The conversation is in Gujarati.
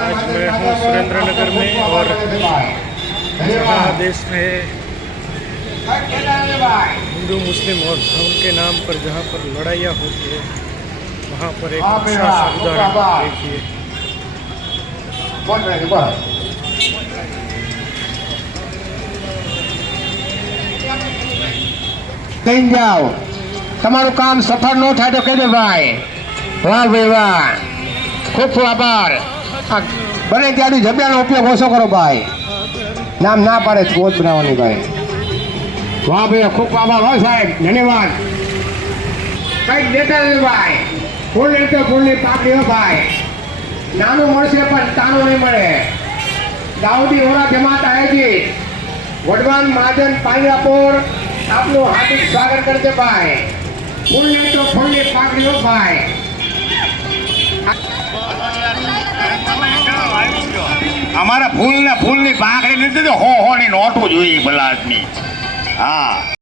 आज मैं हूँ सुरेंद्रनगर में और जहाँ देश में हिंदू मुस्लिम और धर्म के नाम पर जहाँ पर लड़ाइयाँ होती है वहाँ पर एक अच्छा सा उदाहरण देखिए। कहीं जाओ તમારું કામ સફળ ન થાય તો કહી દે ભાઈ। વાહ ભાઈ વાહ, ખૂબ ખૂબ આભાર। બને ત્યાંથી જગ્યાનો ઉપયોગ ઓછો કરો ભાઈ, નામ ના પાડે સ્કોચ બનાવવાની ભાઈ। વાહ ભાઈ, ખૂબ આભાર હો સાહેબ, ધન્યવાદ। કંઈક દેતા નથી ભાઈ, ફૂલ લેતો ફૂલની પાકડી હો ભાઈ। નાનું મળશે પણ તાનું નહીં મળે। દાઉદી ઓરા જમાત આયોજિત વડવાન મહાજન પાંજરાપોર આપનું હાર્દિક સ્વાગત કરશે ભાઈ। ફૂલ લેતો ફૂલની પાકડી હો ભાઈ। અમારા ફૂલની પાકડી નથી તો હો ની નોટું જોઈએ ભલા આદમી। હા।